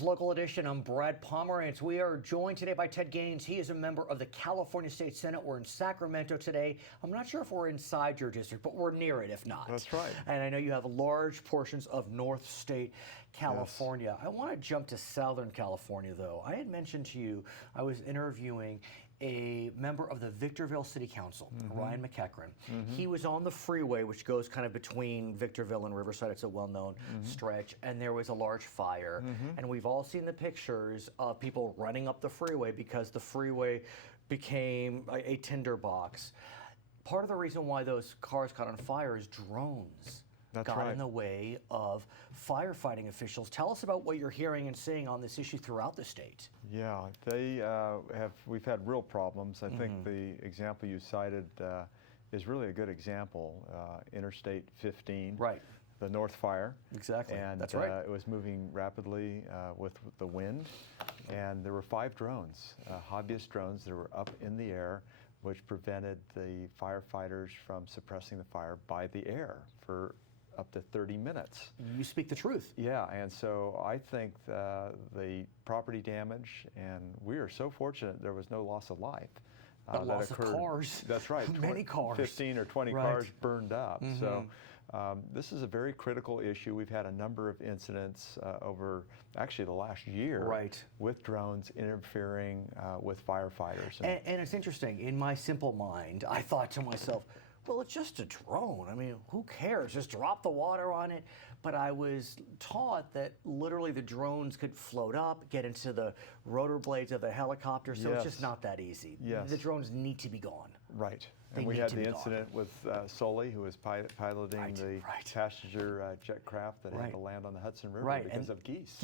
is Local Edition. I'm Brad Pomerance. We are joined today by Ted Gaines. He is a member of the California State Senate. We're in Sacramento today. I'm not sure if we're inside your district, but we're near it if not. That's right. And I know you have large portions of North State California. Yes. I want to jump to Southern California, though. I had mentioned to you I was interviewing a member of the Victorville City Council, Ryan McEachran. He was on the freeway, which goes kind of between Victorville and Riverside. It's a well-known stretch, and there was a large fire. And we've all seen the pictures of people running up the freeway because the freeway became a tinderbox. Part of the reason why those cars caught on fire is drones. That's got right. in the way of firefighting officials. Tell us about what you're hearing and seeing on this issue throughout the state. Yeah, we've had real problems. I think the example you cited is really a good example. Interstate 15. Right. The North Fire. Exactly. And that's right. It was moving rapidly with the wind. And there were 5 drones, hobbyist drones that were up in the air, which prevented the firefighters from suppressing the fire by the air for up to 30 minutes. You speak the truth. Yeah, and so I think the property damage, and we are so fortunate there was no loss of life. But loss of cars. That's right. Many cars. 15 or 20 cars burned up. So this is a very critical issue. We've had a number of incidents over actually the last year with drones interfering with firefighters. And it's interesting, in my simple mind, I thought to myself, well, it's just a drone. I mean, who cares? Just drop the water on it. But I was taught that literally the drones could float up, get into the rotor blades of the helicopter, so it's just not that easy. The drones need to be gone. Right. And we had the incident with Sully, who was piloting the passenger jet craft that had to land on the Hudson River because of geese.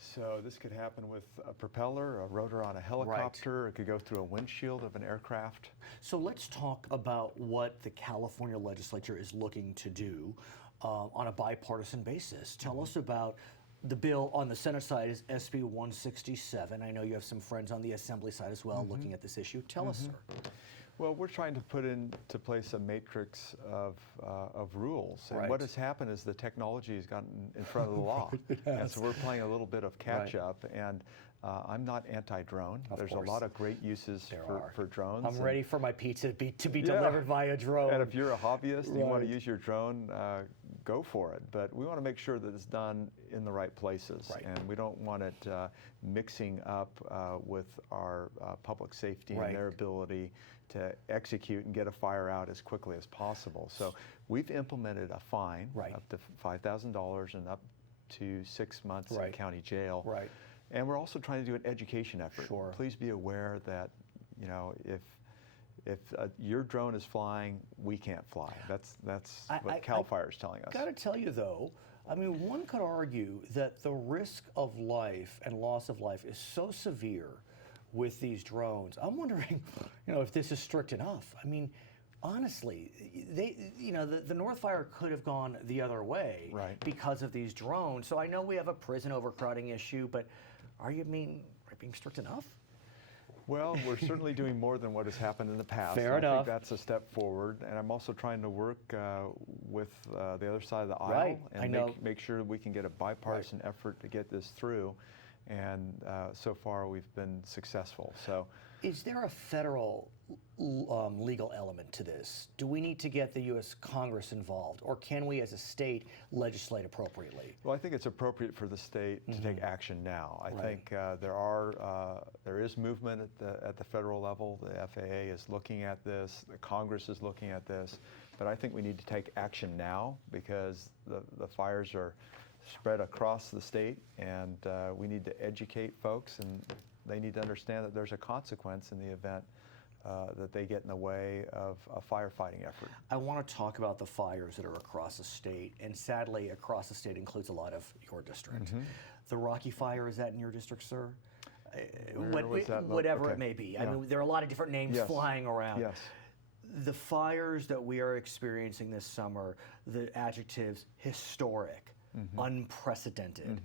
So this could happen with a propeller, a rotor on a helicopter. It could go through a windshield of an aircraft. So let's talk about what the California legislature is looking to do on a bipartisan basis. Tell us about the bill on the Senate side is SB 167. I know you have some friends on the Assembly side as well looking at this issue. Tell us, sir. Well, we're trying to put into place a matrix of rules. And what has happened is the technology has gotten in front of the law. And so we're playing a little bit of catch up. And I'm not anti-drone. There's a lot of great uses for drones. I'm ready for my pizza to be delivered via drone. And if you're a hobbyist and you want to use your drone, go for it. But we want to make sure that it's done in the right places. And we don't want it mixing up with our public safety and their ability to execute and get a fire out as quickly as possible. So we've implemented a fine up to $5,000 and up to 6 months in county jail. And we're also trying to do an education effort. Please be aware that, you know, if your drone is flying, we can't fly. That's what CAL FIRE is telling us. I got to tell you though, I mean, one could argue that the risk of life and loss of life is so severe with these drones. I'm wondering, you know, if this is strict enough. I mean, honestly, the North Fire could have gone the other way because of these drones. So I know we have a prison overcrowding issue, but are you being strict enough? Well, we're certainly doing more than what has happened in the past. Fair enough. I think that's a step forward, and I'm also trying to work with the other side of the aisle and make sure we can get a bipartisan effort to get this through. And so far, we've been successful. So, is there a federal legal element to this? Do we need to get the U.S. Congress involved, or can we, as a state, legislate appropriately? Well, I think it's appropriate for the state to take action now. I think there is movement at the federal level. The FAA is looking at this. The Congress is looking at this. But I think we need to take action now because the fires are spread across the state, and we need to educate folks, and they need to understand that there's a consequence in the event that they get in the way of a firefighting effort. I want to talk about the fires that are across the state, and sadly across the state includes a lot of your district. The Rocky Fire, is that in your district, sir? Whatever it may be. I mean, there are a lot of different names flying around. The fires that we are experiencing this summer, the adjectives historic, unprecedented.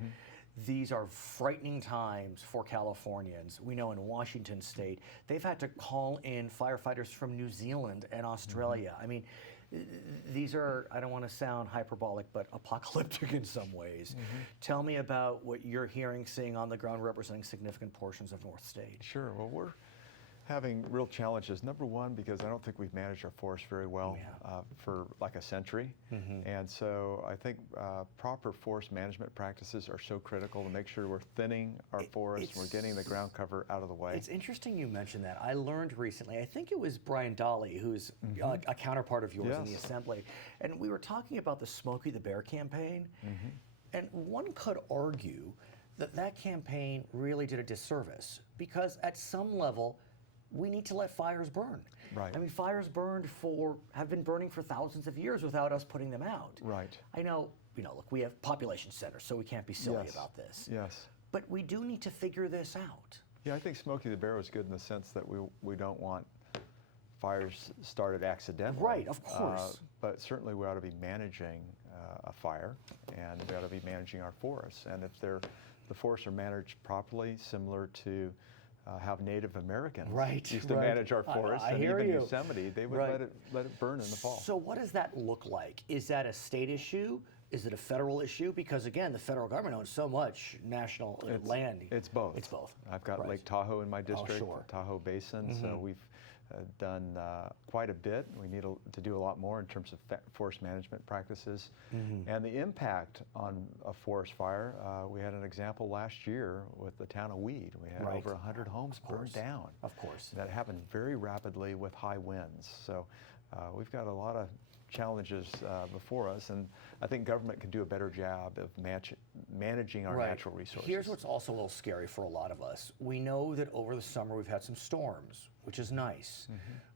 These are frightening times for Californians. We know in Washington state, they've had to call in firefighters from New Zealand and Australia. I mean, these are, I don't want to sound hyperbolic, but apocalyptic in some ways. Tell me about what you're hearing, seeing on the ground representing significant portions of North State. Sure. Well, we're having real challenges. Number one, because I don't think we've managed our forest very well for like a century. And so I think proper forest management practices are so critical to make sure we're thinning our forests, we're getting the ground cover out of the way. It's interesting you mentioned that. I learned recently, I think it was Brian Dolly, who's a counterpart of yours in the Assembly, and we were talking about the Smokey the Bear campaign, and one could argue that that campaign really did a disservice, because at some level, we need to let fires burn. Right. I mean, fires have been burning for thousands of years without us putting them out. Right. I know, look, we have population centers, so we can't be silly about this. Yes. But we do need to figure this out. Yeah, I think Smokey the Bear was good in the sense that we don't want fires started accidentally. Right, of course. But certainly we ought to be managing a fire, and we ought to be managing our forests. And if the forests are managed properly, similar to how Native Americans used to manage our forests, and even Yosemite, they would let it burn in the fall. So what does that look like? Is that a state issue? Is it a federal issue? Because again, the federal government owns so much national land. It's both. It's both. I've got Lake Tahoe in my district, Tahoe Basin, so we've done quite a bit. We need to do a lot more in terms of forest management practices. And the impact on a forest fire, we had an example last year with the town of Weed. We had over 100 homes burned down. Of course. That happened very rapidly with high winds. So we've got a lot of challenges before us, and I think government can do a better job of managing our natural resources. Here's what's also a little scary for a lot of us. We know that over the summer we've had some storms, which is nice.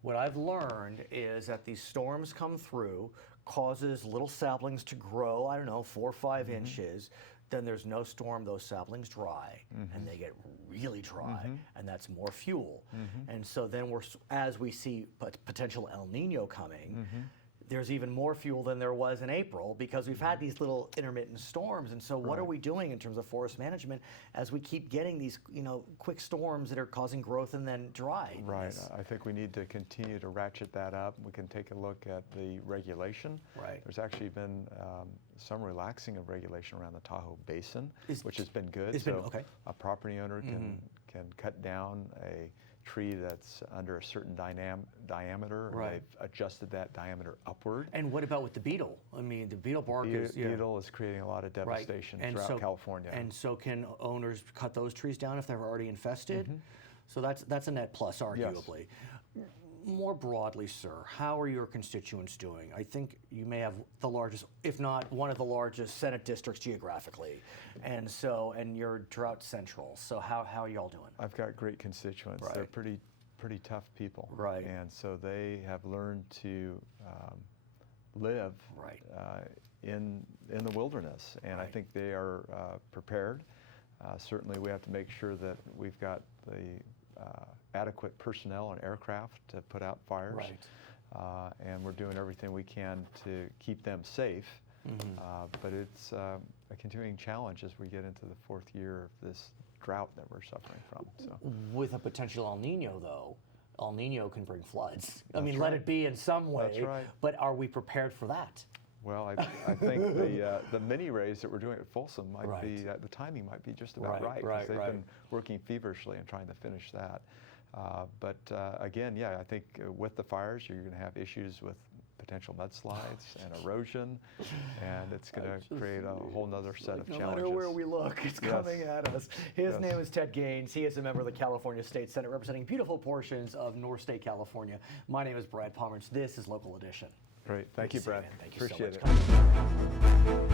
What I've learned is that these storms come through, causes little saplings to grow, I don't know, 4 or 5 inches. Then there's no storm, those saplings dry, and they get really dry, and that's more fuel. And so then as we see potential El Nino coming, there's even more fuel than there was in April, because we've had these little intermittent storms. And so what are we doing in terms of forest management as we keep getting these quick storms that are causing growth and then dry? Right. I think we need to continue to ratchet that up. We can take a look at the regulation. There's actually been some relaxing of regulation around the Tahoe Basin, which has been good. A property owner can cut down a tree that's under a certain diameter, and they've adjusted that diameter upward. And what about with the beetle? I mean, the beetle bark beetle is creating a lot of devastation throughout California. And so can owners cut those trees down if they're already infested? So that's a net plus, arguably. More broadly, sir, how are your constituents doing? I think you may have the largest, if not one of the largest Senate districts geographically, and you're drought central. So how are y'all doing? I've got great constituents. They're pretty tough people, and so they have learned to live in the wilderness, and I think they are prepared. Certainly, we have to make sure that we've got the adequate personnel and aircraft to put out fires, and we're doing everything we can to keep them safe. But it's a continuing challenge as we get into the 4th year of this drought that we're suffering from. So. With a potential El Nino, though, El Nino can bring floods. I mean, let it be in some way. But are we prepared for that? Well, I think the mini raise that we're doing at Folsom might be, the timing might be just about right, because they've been working feverishly and trying to finish that. But again, I think with the fires, you're going to have issues with potential mudslides and erosion, and it's going to create a whole nother set of challenges. No matter where we look, it's coming at us. His name is Ted Gaines. He is a member of the California State Senate representing beautiful portions of North State, California. My name is Brad Pomerance. This is Local Edition. Great. Thank you, Brad. Thank you Appreciate so much.